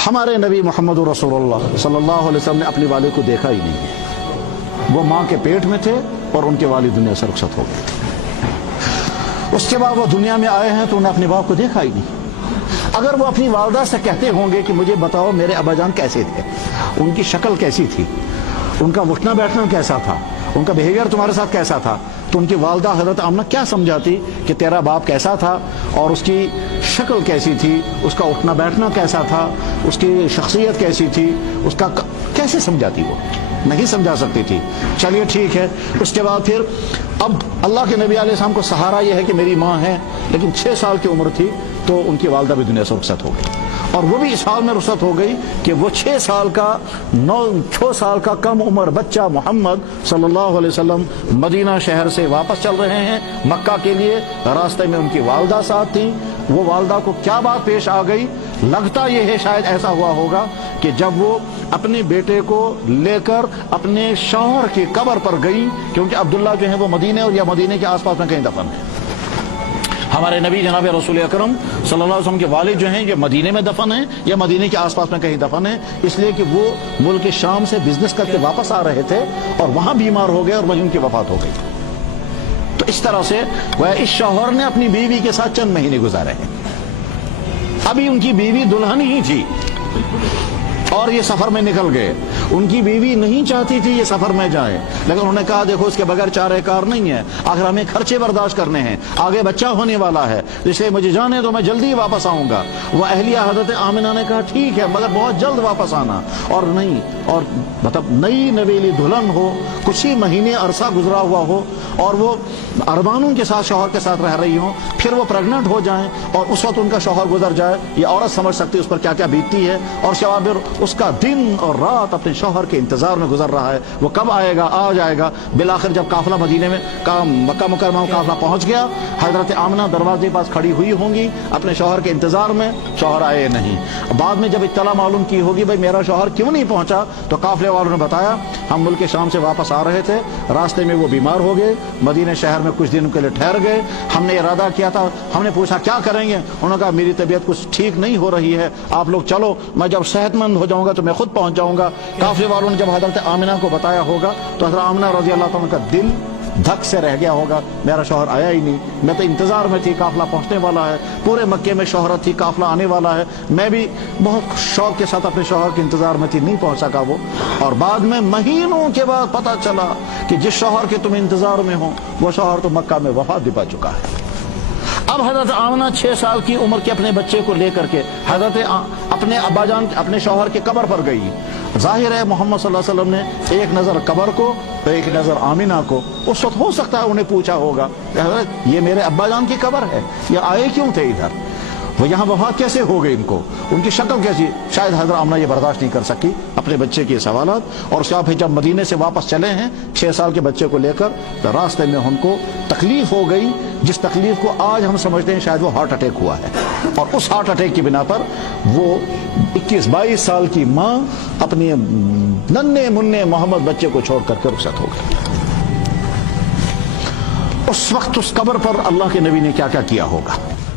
हमारे नबी मोहम्मद रसूलुल्लाह सल्लल्लाहु अलैहि वसल्लम ने अपने वालिद को देखा ही नहीं है। वो माँ के पेट में थे और उनके वालिद दुनिया से रुखसत हो गए। उसके बाद वो दुनिया में आए हैं तो उन्हें अपने बाप को देखा ही नहीं। अगर वो अपनी वालदा से कहते होंगे कि मुझे बताओ मेरे अब्बाजान कैसे थे, उनकी शक्ल कैसी थी, उनका उठना बैठना कैसा था, उनका बिहेवियर तुम्हारे साथ कैसा था, तो उनकी वालदा हजरत आमना क्या समझाती कि तेरा बाप कैसा था और उसकी शक्ल कैसी थी, उसका उठना बैठना कैसा था, उसकी शख्सियत कैसी थी, उसका कैसे समझाती? वो नहीं समझा सकती थी। चलिए ठीक है। उसके बाद फिर अब अल्लाह के नबी अलैहि सलाम को सहारा यह है कि मेरी माँ है, लेकिन 6 साल की उम्र थी तो उनकी वालदा भी दुनिया से रुखसत हो गई। और वो भी इस हाल में रुखसत हो गई कि वो 6 साल का कम उम्र बच्चा मोहम्मद सल्लल्लाहु अलैहि वसल्लम मदीना शहर से वापस चल रहे हैं मक्का के लिए। रास्ते में उनकी वालदा साथ थी। वो वालदा को क्या बात पेश आ गई, लगता यह है शायद ऐसा हुआ होगा कि जब वो अपने बेटे को लेकर अपने शौहर की कब्र पर गई, क्योंकि अब्दुल्ला जो है वो मदीने और या मदीने के आसपास में कहीं दफन है। हमारे नबी जनाब रसूल अकरम सल्लल्लाहु अलैहि वसल्लम के वालिद जो हैं ये मदीने में दफन हैं या मदीने के आसपास में कहीं दफन है, इसलिए कि वो मुल्क शाम से बिजनेस करके वापस आ रहे थे और वहां बीमार हो गए और वहीं उनकी वफात हो गई। तो इस तरह से वह इस शौहर ने अपनी बीवी के साथ चंद महीने गुजारे हैं। अभी उनकी बीवी दुल्हन ही थी और ये सफर में निकल गए। उनकी बीवी नहीं चाहती थी ये सफर में जाए, लेकिन उन्होंने कहा देखो इसके बगैर चारे कार नहीं है, आखिर हमें खर्चे बर्दाश्त करने हैं, आगे बच्चा होने वाला है, इसलिए मुझे जाने दो, मैं जल्दी वापस आऊंगा। वह अहलिया हजरत आमिना ने कहा ठीक है मगर बहुत जल्द वापस आना। और नहीं, और मतलब नई नवेली दुल्हन हो, कुछ ही महीने अरसा गुजरा हुआ हो और वो अरमानों के साथ शौहर के साथ रह रही हो, फिर वो प्रेग्नेंट हो जाएं और उस वक्त उनका शौहर गुजर जाए, ये औरत समझ सकती है उस पर क्या क्या बीतती है। और शवाब उसका दिन और रात अपने शौहर के इंतजार में गुजर रहा है, वो कब आएगा, आ जाएगा। बिलाखिर जब काफिला मदीने में मक्का मुकर्रमा काफिला पहुंच गया, हजरत आमिना दरवाजे के पास खड़ी हुई होंगी अपने शौहर के इंतजार में, शौहर आए नहीं। बाद में जब इत्तला मालूम की होगी भाई मेरा शौहर क्यों नहीं पहुंचा, तो काफिले वालों ने बताया हम मुल्क शाम से वापस आ रहे थे, रास्ते में वो बीमार हो गए, मदीने शहर में कुछ दिन के लिए ठहर गए, हमने इरादा किया था, हमने पूछा क्या करेंगे, उन्होंने कहा मेरी तबीयत कुछ ठीक नहीं हो रही है, आप लोग चलो, मैं जब सेहतमंद हो जाऊंगा तो मैं खुद पहुंच जाऊंगा। काफिले वालों ने जब हजरत आमिना को बताया होगा तो हजरत आमिना रजी अल्लाह तआला का दिल धक से रह गया होगा, मेरा शौहर आया ही नहीं, मैं तो इंतजार में थी, काफिला पहुंचने वाला है, पूरे मक्के में शोहरत थी, काफिला आने वाला है, मैं भी बहुत शौक के साथ अपने शौहर के इंतजार में थी, नहीं पहुंच सका वो। और बाद में महीनों के बाद पता चला कि जिस शौहर के तुम इंतजार में हो वो शौहर तो मक्का में वफात भी पा चुका है। अब हजरत आमिना 6 साल की उम्र के अपने बच्चे को लेकर के हजरत अपने अब्बाजान अपने शौहर के कब्र पर गई। जाहिर है मोहम्मद सल्लल्लाहु अलैहि वसल्लम ने एक नजर कब्र को तो एक नजर आमिना को, उस वक्त हो सकता है उन्हें पूछा होगा ये मेरे अब्बाजान की कब्र है, ये आए क्यों थे इधर, वो यहाँ वफात कैसे हो गई, इनको उनकी शक्ल कैसी। शायद हजरत आमिना ये बर्दाश्त नहीं कर सकी अपने बच्चे के सवालात। और उसके बाद जब मदीने से वापस चले हैं 6 साल के बच्चे को लेकर, तो रास्ते में उनको तकलीफ हो गई, जिस तकलीफ को आज हम समझते हैं शायद वो हार्ट अटैक हुआ है। और उस हार्ट अटैक की बिना पर वो 21-22 साल की माँ अपने नन्हे मुन्ने मोहम्मद बच्चे को छोड़ करके रुखसत हो गई। उस वक्त उस कब्र पर अल्लाह के नबी ने क्या क्या किया होगा।